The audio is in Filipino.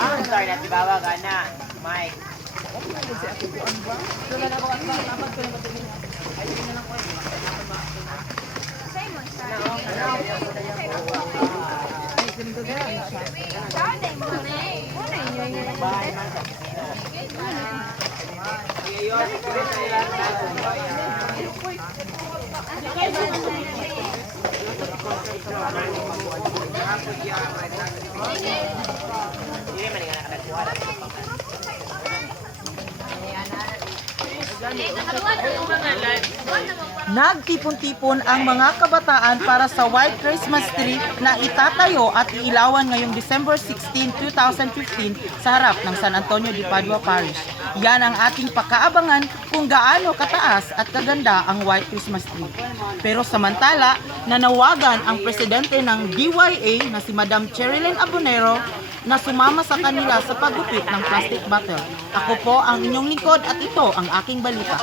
Sorry, natin bawa ka na. Mike. Nagtipon-tipon ang mga kabataan para sa White Christmas Tree na itatayo at iilawan ngayong December 16, 2015 sa harap ng San Antonio de Padua Parish. Yan ang ating pakaabangan kung gaano kataas at kaganda ang White Christmas Tree. Pero samantala, nanawagan ang presidente ng DYA na si Madam Cherilyn Abonero na sumama sa kanila sa paggupit ng plastic bottle. Ako po ang inyong lingkod at ito ang aking balita.